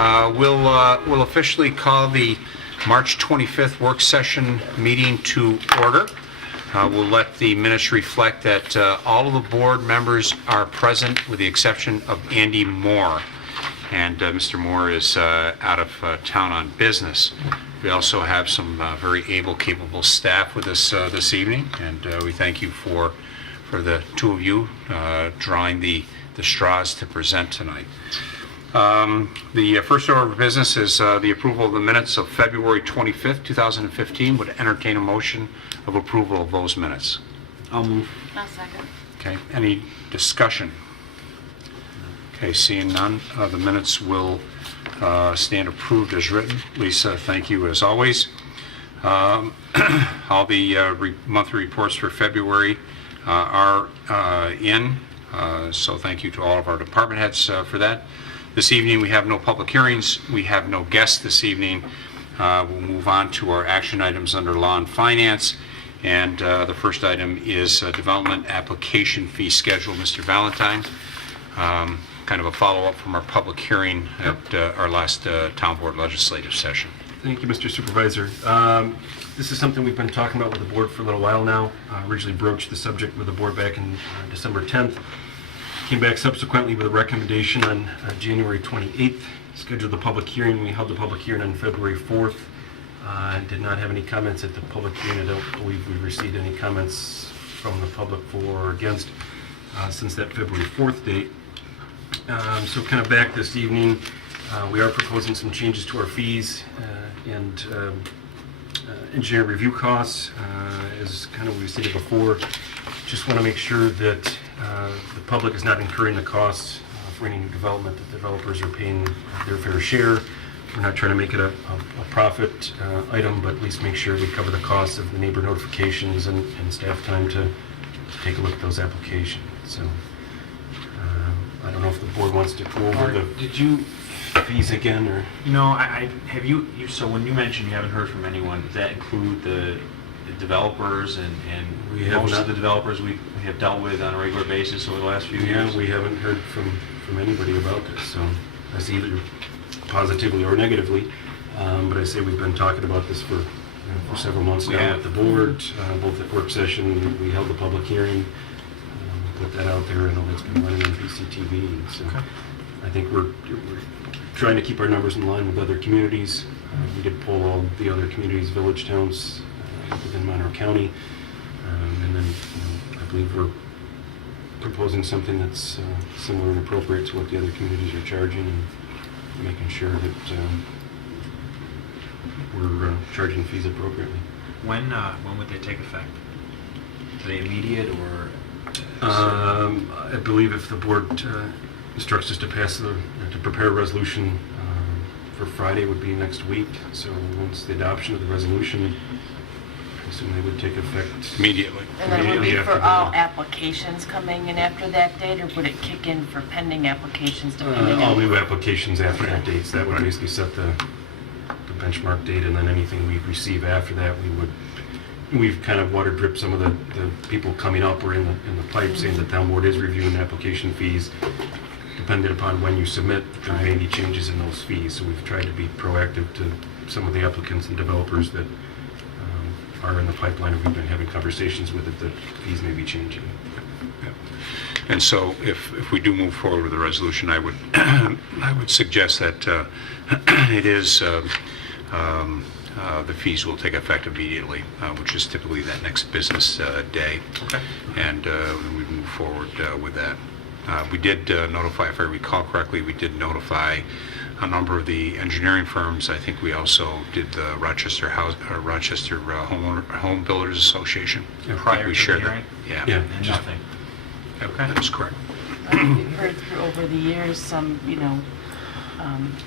We'll officially call the March 25th work session meeting to order. We'll let the minutes reflect that all of the board members are present with the exception of Andy Moore. And Mr. Moore is out of town on business. We also have some very able, capable staff with us this evening, and we thank you for the two of you drawing the straws to present tonight. The first order of business is the approval of the minutes of February 25th, 2015. Would entertain a motion of approval of those minutes. I'll move. I'll second. Okay, any discussion? Okay, seeing none, the minutes will stand approved as written. Lisa, thank you as always. All the monthly reports for February are in, so thank you to all of our department heads for that. This evening we have no public hearings, we have no guests this evening. We'll move on to our action items under Law and Finance, and the first item is Development Application Fee Schedule. Mr. Valentine, kind of a follow-up from our public hearing at our last Town Board legislative session. Thank you, Mr. Supervisor. This is something we've been talking about with the board for a little while now. Originally broached the subject with the board back in December 10th. Came back subsequently with a recommendation on January 28th. Scheduled the public hearing. We held the public hearing on February 4th. Did not have any comments at the public hearing. I don't believe we received any comments from the public for or against since that February 4th date. So kind of back this evening, we are proposing some changes to our fees and engineer review costs. As kind of we stated before, just want to make sure that the public is not incurring the costs for any new development, that developers are paying their fair share. We're not trying to make it a profit item, but at least make sure we cover the costs of the neighbor notifications and staff time to take a look at those applications. So I don't know if the board wants to go over the Did you fees again, or No, I have you. So when you mentioned you haven't heard from anyone, does that include the developers and We have most not. of the developers we have dealt with on a regular basis over the last few years? yeah, we haven't heard from anybody about this. So that's either positively or negatively. But I say we've been talking about this for several months We now have. at the board, both at work session. We held the public hearing, put that out there, and all that's been running on BCTV. So Okay. I think we're trying to keep our numbers in line with other communities. We did poll all the other communities, village towns within Monroe County, and then I believe we're proposing something that's similar and appropriate to what the other communities are charging, and making sure that we're charging fees appropriately. When would they take effect? Are they immediate or? I believe if the board instructs us to prepare a resolution for Friday would be next week. So once the adoption of the resolution, I assume they would take effect Immediately. And that would be immediately for after all the- applications coming in after that date, or would it kick in for pending applications depending all on? new applications after that date. So that would basically set the benchmark date, and then anything we receive after that, we've kind of water dripped some of the people coming up or in the pipe saying the town board is reviewing application fees. Depending upon when you submit, there may be changes in those fees. So we've tried to be proactive to some of the applicants and developers that are in the pipeline, and we've been having conversations with it that fees may be changing. And so if we do move forward with the resolution, I would suggest that it is the fees will take effect immediately, which is typically that next business day. Okay. And we move forward with that. We did notify, if I recall correctly, we did notify a number of the engineering firms. I think we also did the Rochester Home Builders Association. Yeah. Prior we to the shared hearing? that. Yeah. And Just- nothing. Okay, that is correct. We've heard through over the years some,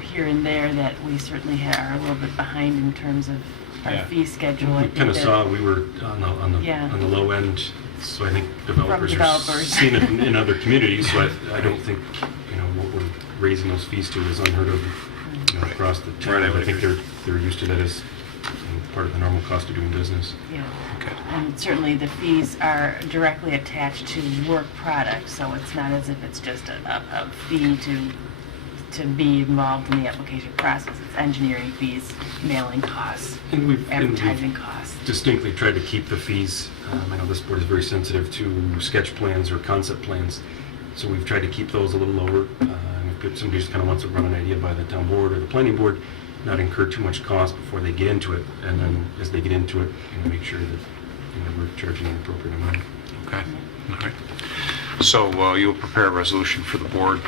here and there that we certainly are a little bit behind in terms of our Yeah. fee schedule. I We think kind of that- saw we were on Yeah. the low end, so I think developers are developers. seeing it in other communities. So I don't think what we're raising those fees to is unheard of across the town. Right, I would I think agree. they're used to that as part of the normal cost of doing business. Yeah. Okay. And certainly the fees are directly attached to work product, so it's not as if it's just a fee to to be involved in the application process. It's engineering fees, mailing costs, And we've advertising costs. distinctly tried to keep the fees. I know this board is very sensitive to sketch plans or concept plans, so we've tried to keep those a little lower. If somebody just kind of wants to run an idea by the town board or the planning board, not incur too much cost before they get into it, and then as they get into it, make sure that we're charging an appropriate amount. Okay, all right. So you'll prepare a resolution for the board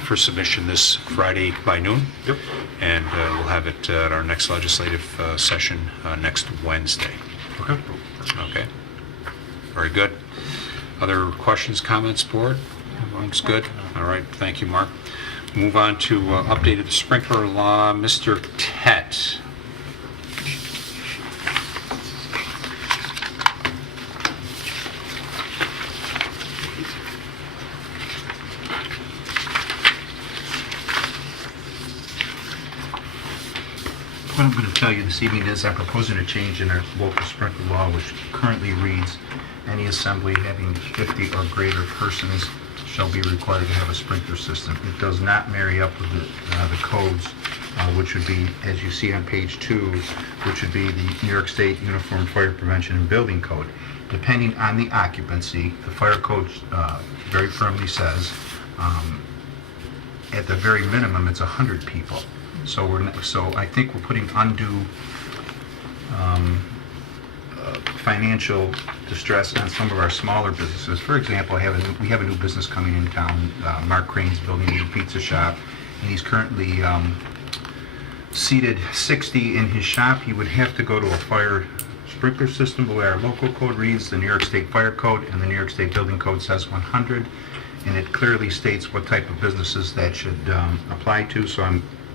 for submission this Friday by noon? Yep. And we'll have it at our next legislative session next Wednesday. Okay. Okay. Very good. Other questions, comments, board? Everyone's good? All right, thank you, Mark. Move on to updated sprinkler law. Mr. Tett. What I'm going to tell you this evening is I'm proposing a change in our local sprinkler law, which currently reads, any assembly having 50 or greater persons shall be required to have a sprinkler system. It does not marry up with the codes, which would be, as you see on page 2, which would be the New York State Uniform Fire Prevention and Building Code. Depending on the occupancy, the fire code very firmly says, at the very minimum, it's 100 people. So I think we're putting undue financial distress on some of our smaller businesses. For example, we have a new business coming in town. Mark Crane's building a new pizza shop, and he's currently seated 60 in his shop. He would have to go to a fire sprinkler system, but our local code reads the New York State Fire Code, and the New York State Building Code says 100, and it clearly states what type of businesses that should apply to. So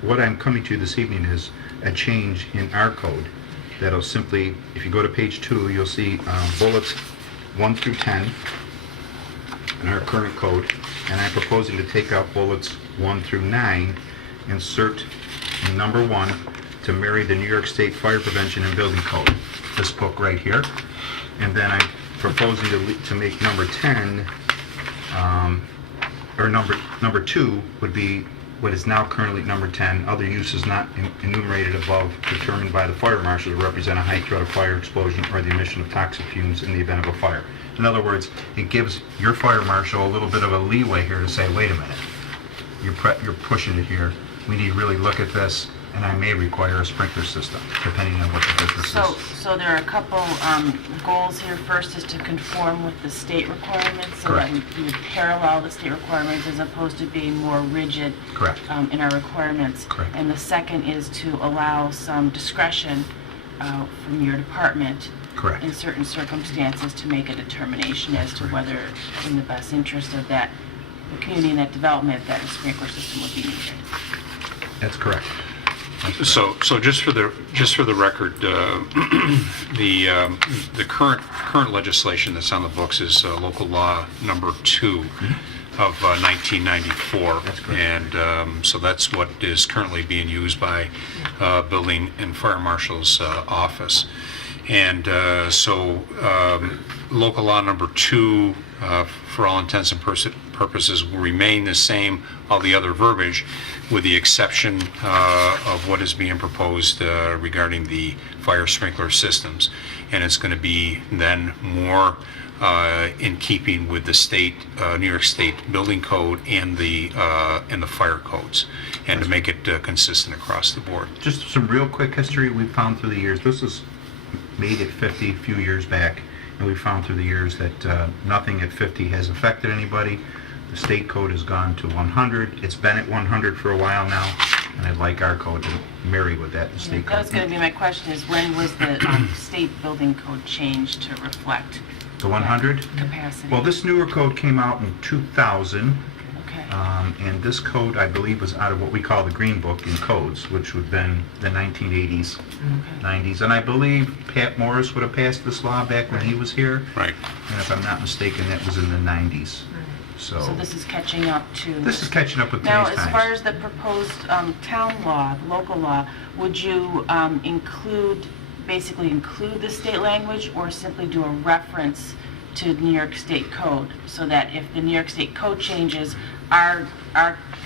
what I'm coming to this evening is a change in our code that'll simply, if you go to page 2, you'll see bullets 1 through 10 in our current code, and I'm proposing to take out bullets 1 through 9, insert number 1 to marry the New York State Fire Prevention and Building Code, this book right here, and then I'm proposing to make number 10, or number 2 would be what is now currently number 10, other uses not enumerated above, determined by the fire marshal to represent a high threat of fire explosion or the emission of toxic fumes in the event of a fire. In other words, it gives your fire marshal a little bit of a leeway here to say, wait a minute, you're pushing it here. We need to really look at this, and I may require a sprinkler system, depending on what the business is. So there are a couple goals here. First is to conform with the state requirements, so that Correct. we would parallel the state requirements as opposed to being more rigid Correct. in our requirements. Correct. And the second is to allow some discretion from your department Correct. in certain circumstances to make a determination as to whether, in the best interest of the community and that development, that a sprinkler system would be needed. That's correct. So just for the record, the current legislation that's on the books is local law number 2 of 1994. That's correct. And so that's what is currently being used by Building and Fire Marshal's office. And so local law number 2, for all intents and purposes, will remain the same, all the other verbiage, with the exception of what is being proposed regarding the fire sprinkler systems. And it's going to be then more in keeping with the state, New York State Building Code and the fire codes, and to make it consistent across the board. Just some real quick history we found through the years. This was made at 50 a few years back, and we found through the years that nothing at 50 has affected anybody. The state code has gone to 100. It's been at 100 for a while now, and I'd like our code to marry with that, the state code. That was going to be my question, is when was the state building code changed to reflect The 100? capacity? Well, this newer code came out in 2000, Okay. and this code, I believe, was out of what we call the Green Book in codes, which would have been the 1980s, 90s. And I believe Pat Morris would have passed this law back when he was here. Right. And if I'm not mistaken, that was in the 90s. So this is catching up to... This is catching up with Now, today's as far times. as the proposed town law, local law, would you basically include the state language, or simply do a reference to New York State Code, so that if the New York State Code changes, our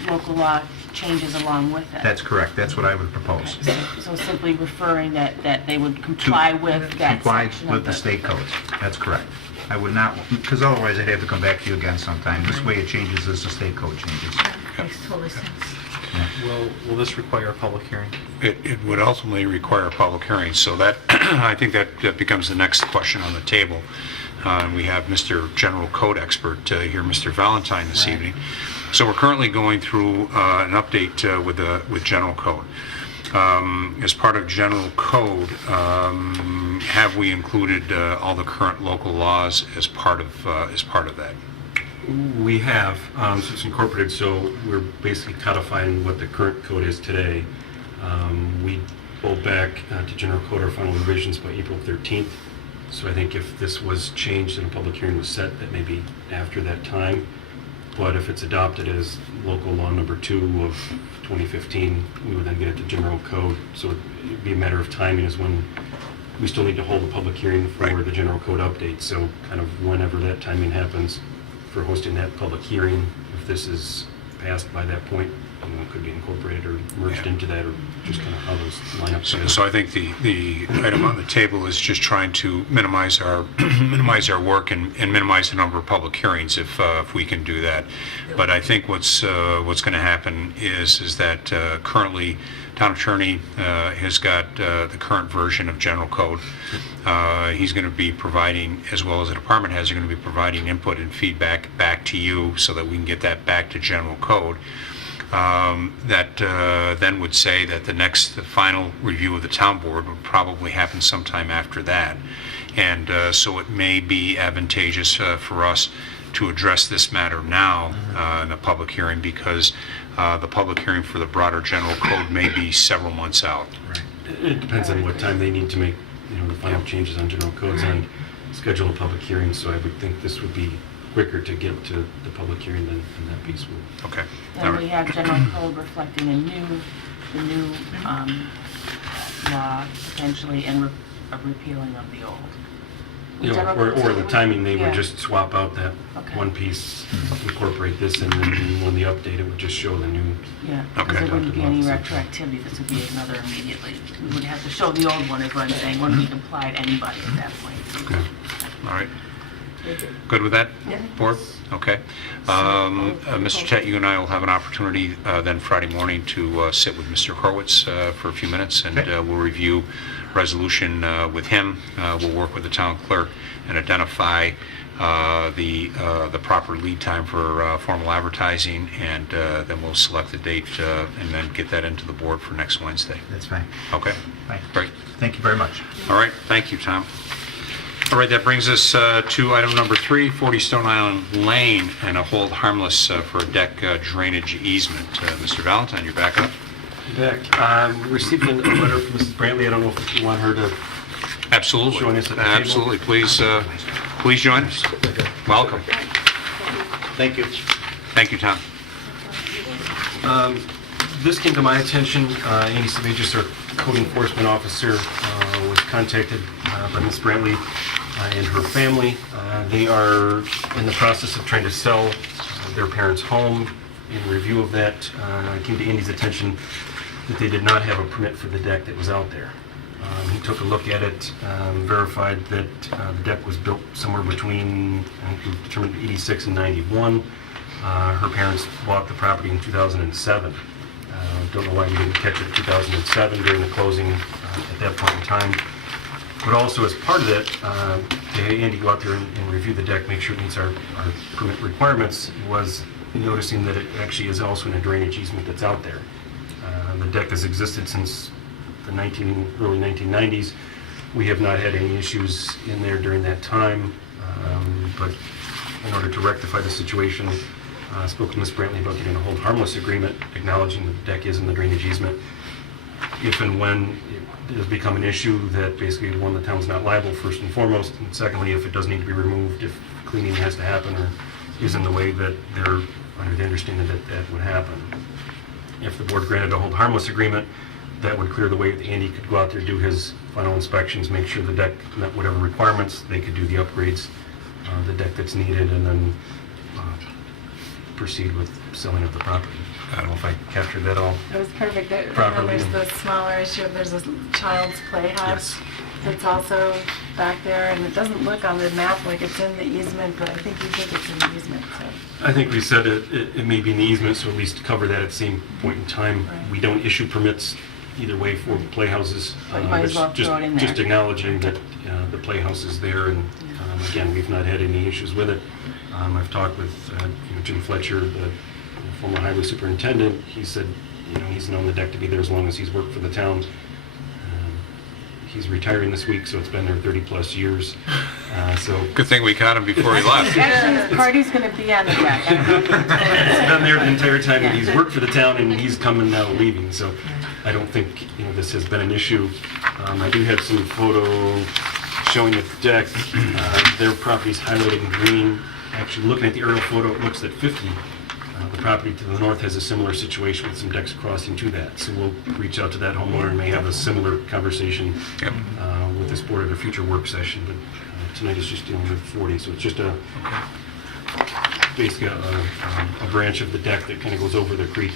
local law changes along with it. That's correct. That's what I would propose. Okay, so simply referring that they would comply with that Comply section with of the state codes. That's correct. I would not, because otherwise I'd have to come back to you again sometime. This way it changes as the state code changes. Makes total sense. Will this require a public hearing? It would ultimately require a public hearing, so that, I think that becomes the next question on the table. We have Mr. General Code expert here, Mr. Valentine, this evening. So we're currently going through an update with General Code. As part of General Code, have we included all the current local laws as part of that? We have, so it's incorporated, so we're basically codifying what the current code is today. We pulled back to general code our final revisions by April 13th. So I think if this was changed and a public hearing was set, that may be after that time. But if it's adopted as local law number 2 of 2015, we would then get it to general code. So it'd be a matter of timing is when we still need to hold a public hearing for Right. the general code update. So kind of whenever that timing happens for hosting that public hearing, if this is passed by that point, it could be incorporated or merged Yeah. into that, or just kind of how those line up. So I think the item on the table is just trying to minimize our minimize our work and minimize the number of public hearings if we can do that. But I think what's going to happen is that currently town attorney has got the current version of general code. He's going to be providing, as well as the department heads are going to be providing input and feedback back to you so that we can get that back to general code. That then would say that the final review of the town board would probably happen sometime after that. And so it may be advantageous for us to address this matter now in a public hearing, because the public hearing for the broader general code may be several months out. It depends on what time they need to make, the final changes on general codes and schedule a public hearing. So I would think this would be quicker to get to the public hearing than that piece will. Okay. All And we right. have general code reflecting the new law potentially, and a repealing of the old. General code Or the timing, they yeah. would just swap out that Okay. one piece, incorporate this, and then when they update it, would just show the new. Yeah, Okay. because there wouldn't be any Adopted law. retroactivity. This would be another immediately. We would have to show the old one, is what I'm saying. Wouldn't be applied to anybody at that point. Okay. All right. Good with that, Yeah. board? Okay. Mr. Tet, you and I will have an opportunity then Friday morning to sit with Mr. Horwitz for a few minutes, and Okay. we'll review resolution with him. We'll work with the town clerk and identify the proper lead time for formal advertising, and then we'll select the date and then get that into the board for next Wednesday. That's fine. Okay? Fine. Great. Thank you very much. All right, thank you, Tom. All right, that brings us to item number 3, 40 Stone Island Lane, and a hold harmless for a deck drainage easement. Mr. Valentine, you're back up? Back. We received a letter from Mrs. Brantley. I don't know if you want her to. Absolutely. Join us at the table. Absolutely. Please join us. Welcome. Thank you. Thank you, Tom. This came to my attention. Amy Savagis, our code enforcement officer, was contacted by Ms. Brantley and her family. They are in the process of trying to sell their parents' home. In review of that, it came to Andy's attention that they did not have a permit for the deck that was out there. He took a look at it, verified that the deck was built somewhere between, I think we determined 86 and 91. Her parents bought the property in 2007. Don't know why we didn't catch it in 2007 during the closing at that point in time. But also as part of that, to have Andy go out there and review the deck, make sure it meets our permit requirements, was noticing that it actually is also in a drainage easement that's out there. The deck has existed since the early 1990s. We have not had any issues in there during that time, but in order to rectify the situation, I spoke to Ms. Brantley about getting a hold harmless agreement, acknowledging that the deck is in the drainage easement. If and when it does become an issue, that basically, one, the town's not liable, first and foremost, and secondly, if it does need to be removed, if cleaning has to happen or is in the way, that they're under the understanding that that would happen. If the board granted a hold harmless agreement, that would clear the way that Andy could go out there, do his final inspections, make sure the deck met whatever requirements, they could do the upgrades, the deck that's needed, and then proceed with selling of the property. I don't know if I captured that all. It was perfect. And then Properly. there's the smaller issue of there's a child's playhouse that's also back there, and it doesn't look on the map like it's in the easement, but I think you think it's in the easement, so. I think we said it may be in the easement, so at least cover that at the same point in time. Right. We don't issue permits either way for playhouses. But you might as well Just- throw it in Just there. acknowledging that the playhouse is there, and again, we've not had any issues with it. I've talked with Jim Fletcher, the former highway superintendent. He said, he's known the deck to be there as long as he's worked for the town. He's retiring this week, so it's been there 30-plus years. So Good thing we caught him before he left. Actually, his party's going to be on the deck. I don't know if you told us. He's been there the entire time that he's worked for the town, and he's coming now leaving, so I don't think, this has been an issue. I do have some photo showing the deck. Their property's highlighted in green. Actually, looking at the aerial photo, it looks at 50. The property to the north has a similar situation with some decks crossing to that, so we'll reach out to that homeowner and may have a similar conversation Yep. with this board at a future work session, but tonight is just dealing with 40, so it's just basically a branch of the deck that kind of goes over the creek.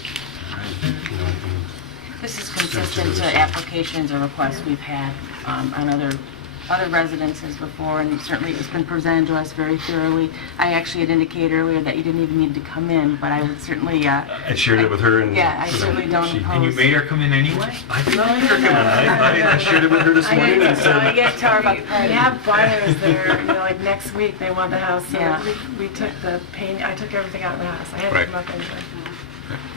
And This is consistent to applications or requests we've had on other residences before, and certainly it's been presented to us very thoroughly. I actually had indicated earlier that you didn't even need to come in, but I would certainly... I shared it with her, and Yeah, I certainly don't she- oppose. And you made her come in anyway? I did not make her come in. I shared it with her this I morning and didn't- said, I get to tell her about the We party. have buyers there, like next week, they want the house, so Yeah. we took the paint, I took everything out of the house. I had Right. to come up anyway.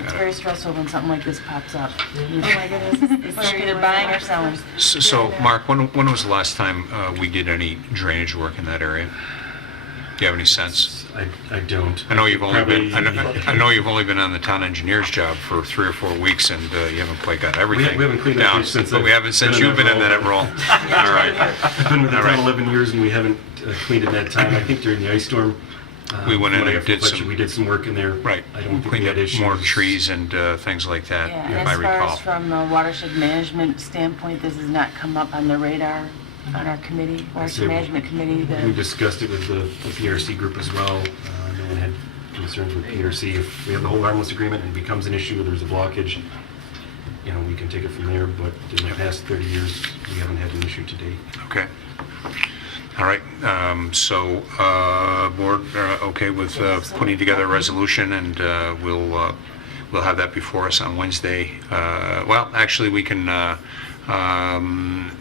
It's very stressful when something like this pops up. Oh my goodness. It's either buying or selling. So, Mark, when was the last time we did any drainage work in that area? Do you have any sense? I don't. I know you've only been, Probably- I know you've only been on the town engineer's job for 3 or 4 weeks, and you haven't quite got everything We haven't cleaned that down. much since But we haven't since been you've been in that that role. All right. I've been with the All town right. 11 years, and we haven't cleaned in that time. I think during the ice storm, We went in from what I and got from did Fletcher, some- We did some work in there. Right. I don't think we Cleaned had up issues. more trees and things like that, Yeah, if and I as far recall. as from a watershed management standpoint, this has not come up on the radar on our committee, watershed management committee. We discussed it with the PRC group as well. No one had concerns with PRC. If we have the whole Harmless agreement and it becomes an issue, there's a blockage, we can take it from there. But in the past 30 years, we haven't had an issue to date. Okay. All right, so, board, okay with putting together a resolution, and we'll have that before us on Wednesday. Well, actually, we can,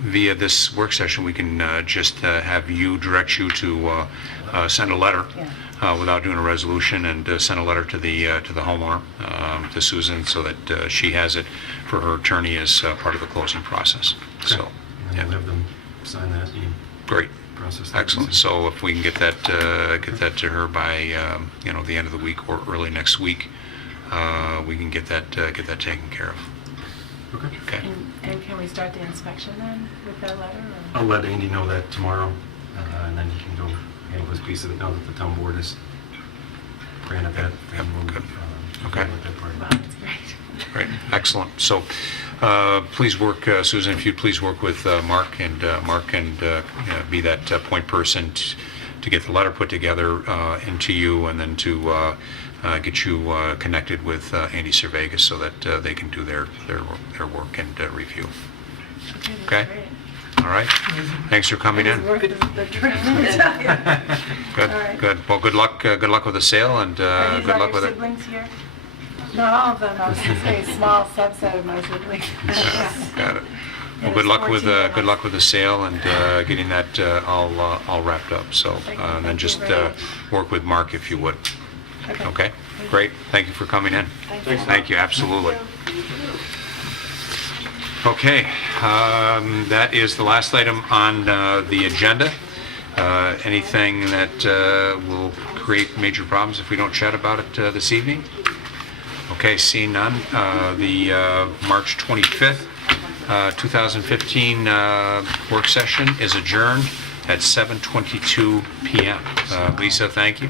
via this work session, we can just have you, direct you to send a letter without doing a resolution, and send a letter to the homeowner, to Susan, so that she has it for her attorney as part of the closing process. So, And yeah, we'll have them sign that and great. process that. Excellent. So if we can get that to her by the end of the week or early next week, we can get that taken care of. Okay. Okay. And can we start the inspection then with that letter? or- I'll let Andy know that tomorrow, and then he can go handle his piece of it now that the town board has granted that. Yep, good. Okay. handle that part. Wow, that's great. Great. Excellent. So please work, Susan, if you'd please work with Mark and be that point person to get the letter put together and to you, and then to get you connected with Andy Cervegas so that they can do their work and review. Okay. That's great. All right. Thanks for coming It was in. worth the trip, let me tell you. Good. All right. Good. Well, good luck. Good luck with the sale, and Are these good all luck your with it. siblings here? Not all of them, I was going to say a small subset of my siblings. Got it. Well, And good it's luck with 14 good luck with the sale and getting that all wrapped up. So Thank you. and then Thank you just very much. work with Mark if you would. Okay. Okay. Great. Thank you for coming in. Thank you. Absolutely. Okay. That is the last item on the agenda. Anything that will create major problems if we don't chat about it this evening? Okay, seeing none, the March 25th, 2015 work session is adjourned at 7:22 PM. Lisa, thank you.